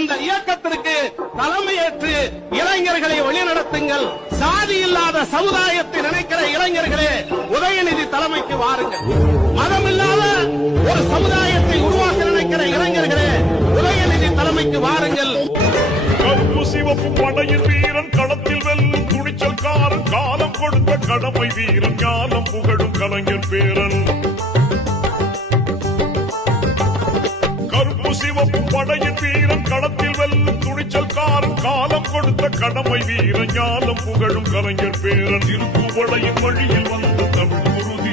இந்த இயக்கத்திற்கு தலைமையேற்று இளைஞர்களை வழிநடத்துங்கள். சாதி இல்லாத சமுதாயத்தை நினைக்கிற இளைஞர்களே உதயநிதி தலைமைக்கு வாருங்கள். மதம் இல்லாத ஒரு சமுதாயத்தை உருவாக்க நினைக்கிற இளைஞர்களே உதயநிதி தலைமைக்கு வாருங்கள். சிவப்பு படையின் வீரன் களத்தில் வெல்லும் துணிச்சல்காரன் காலம் கொடுத்த கடமை வீரன் ஞானம் புகழும் கலைஞர் பேரன். காலம் கடமை வீரன் புகழும் கலைஞர் பேரன் திருப்புவளையின் வழியில் வந்த தமிழ் குருதி.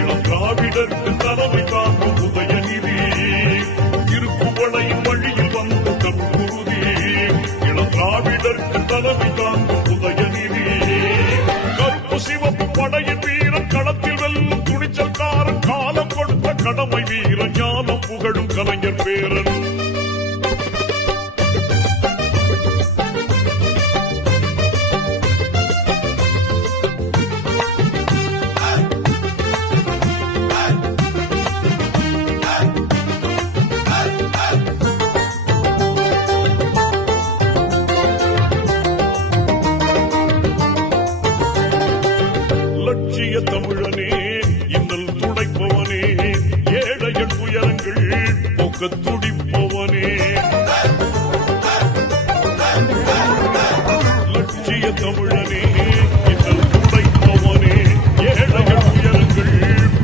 இளம் திராவிடருக்கு தலைமை தாங்கும் உதயநிதி திருப்புவளையின் வழியில் வந்த தமிழ் குருதி. இளம் திராவிடருக்கு தலைமை தாங்கும் உதயநிதி கருப்பு சிவப்பு படையின் வீரன் களத்தில் வெல்லும் துணிச்சல்காரன் காலம் கொடுத்த கடமை இன்னல் துடைப்பவனே ஏழைகள் துயரங்கள் போக்க துடிப்பவனே லட்சிய தமிழனே இன்னல் துடைப்பவனே ஏழைகள் துயரங்கள்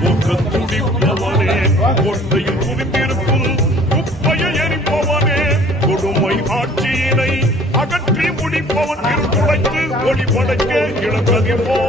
போக்க துடிப்பவனே கொண்டையில் குவிந்திருக்கும் குப்பையை எரிப்பவனே கொடுமை ஆட்சியினை அகற்றி முடிப்பவன் திருக்குழைத்து ஒளி படைக்க இளங்கதிர்போ